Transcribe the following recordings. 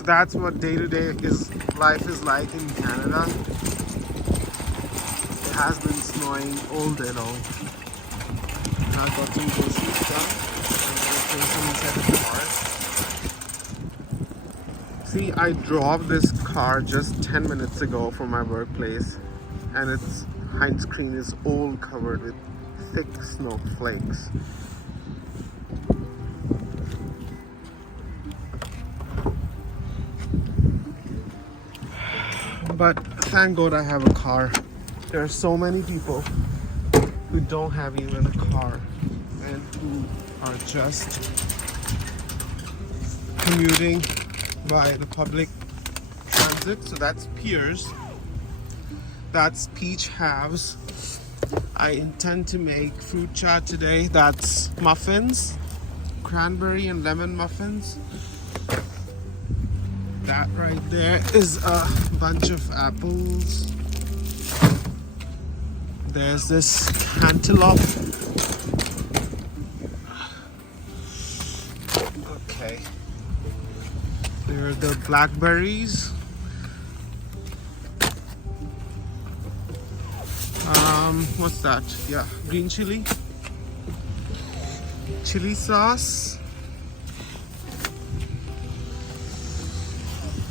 So that's what day-to-day life is like in Canada. It has been snowing all day long. I got some groceries done. I'm gonna place them inside the car. See, I drove this car just 10 minutes ago from my workplace, and its windscreen is all covered with thick snowflakes. But thank God I have a car. There are so many people who don't have even a car and who are just commuting by the public transit. So that's Piers, that's Peach Halves. I intend to make fruit chaat today. That's muffins, cranberry and lemon muffins. That right there is a bunch of apples. There's this cantaloupe. Okay. There are the blackberries. What's that? Yeah, green chili. Chili sauce.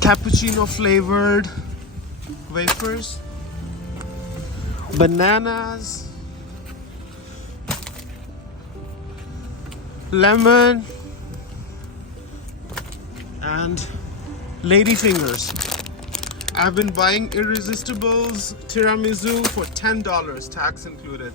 Cappuccino flavored wafers. Bananas. Lemon. And ladyfingers. I've been buying Irresistibles tiramisu for $10, tax included.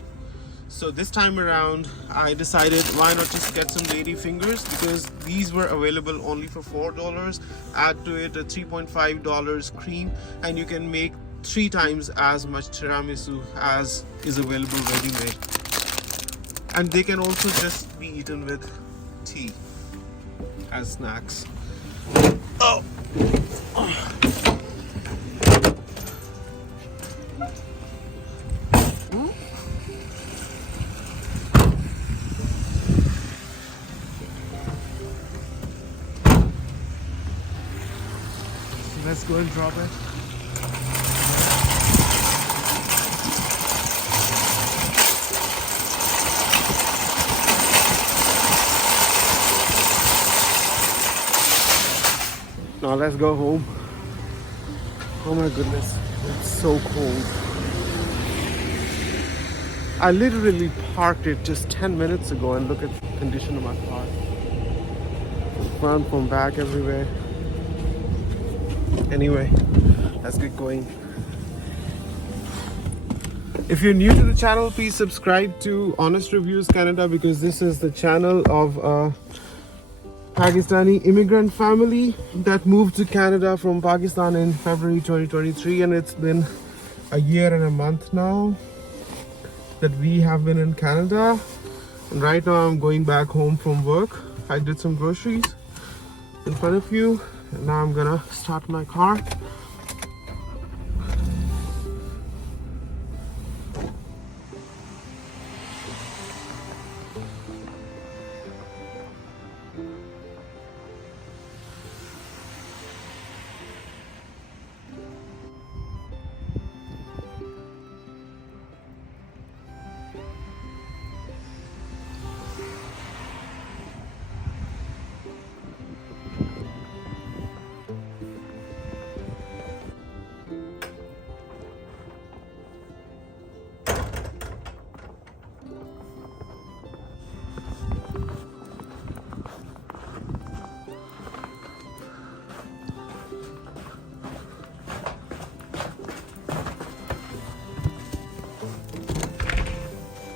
So this time around, I decided why not just get some ladyfingers, because these were available only for $4. Add to it a $3.5 cream, and you can make 3 times as much tiramisu as is available ready-made. And they can also just be eaten with tea as snacks. Oh! Let's go and drop it. Now let's go home. Oh my goodness, it's so cold. I literally parked it just 10 minutes ago, and look at the condition of my car. From front, from back, everywhere. Anyway, let's get going. If you're new to the channel, please subscribe to Honest Reviews Canada, because this is the channel of a Pakistani immigrant family that moved to Canada from Pakistan in February 2023, and it's been a year and a month now that we have been in Canada. And right now I'm going back home from work. I did some groceries in front of you, and now I'm gonna start my car.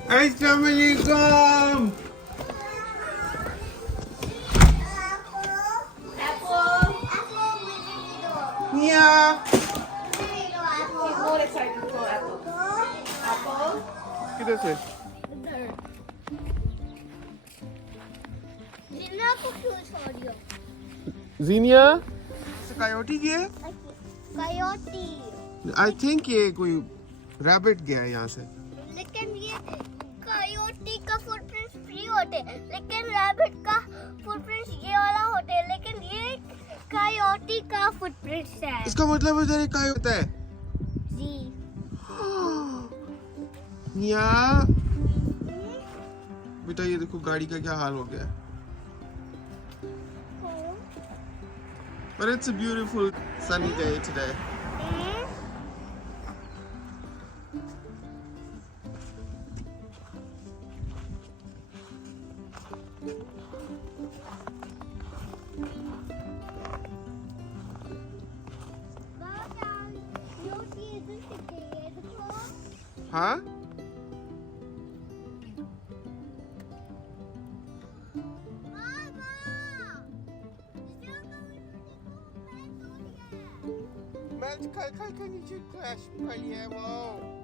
Assalamualaikum. Yeah. He's more excited for apple. Apple. किधर से? जिन्ना को क्यों छोड़ दिया? Zinia? Coyote गया? Coyote. I think ये कोई rabbit गया है यहाँ से. लेकिन ये coyote का फुटप्रिंट फ्री होते हैं, लेकिन रैबिट का फुटप्रिंट ये वाला होते हैं, लेकिन ये coyote का footprints है इसका मतलब इधर एक काय होता है जी निया बेटा ये देखो गाड़ी का क्या हाल हो गया है but it's a beautiful sunny day today हाँ मैं खाई नीचे क्रैश कर लिया है वो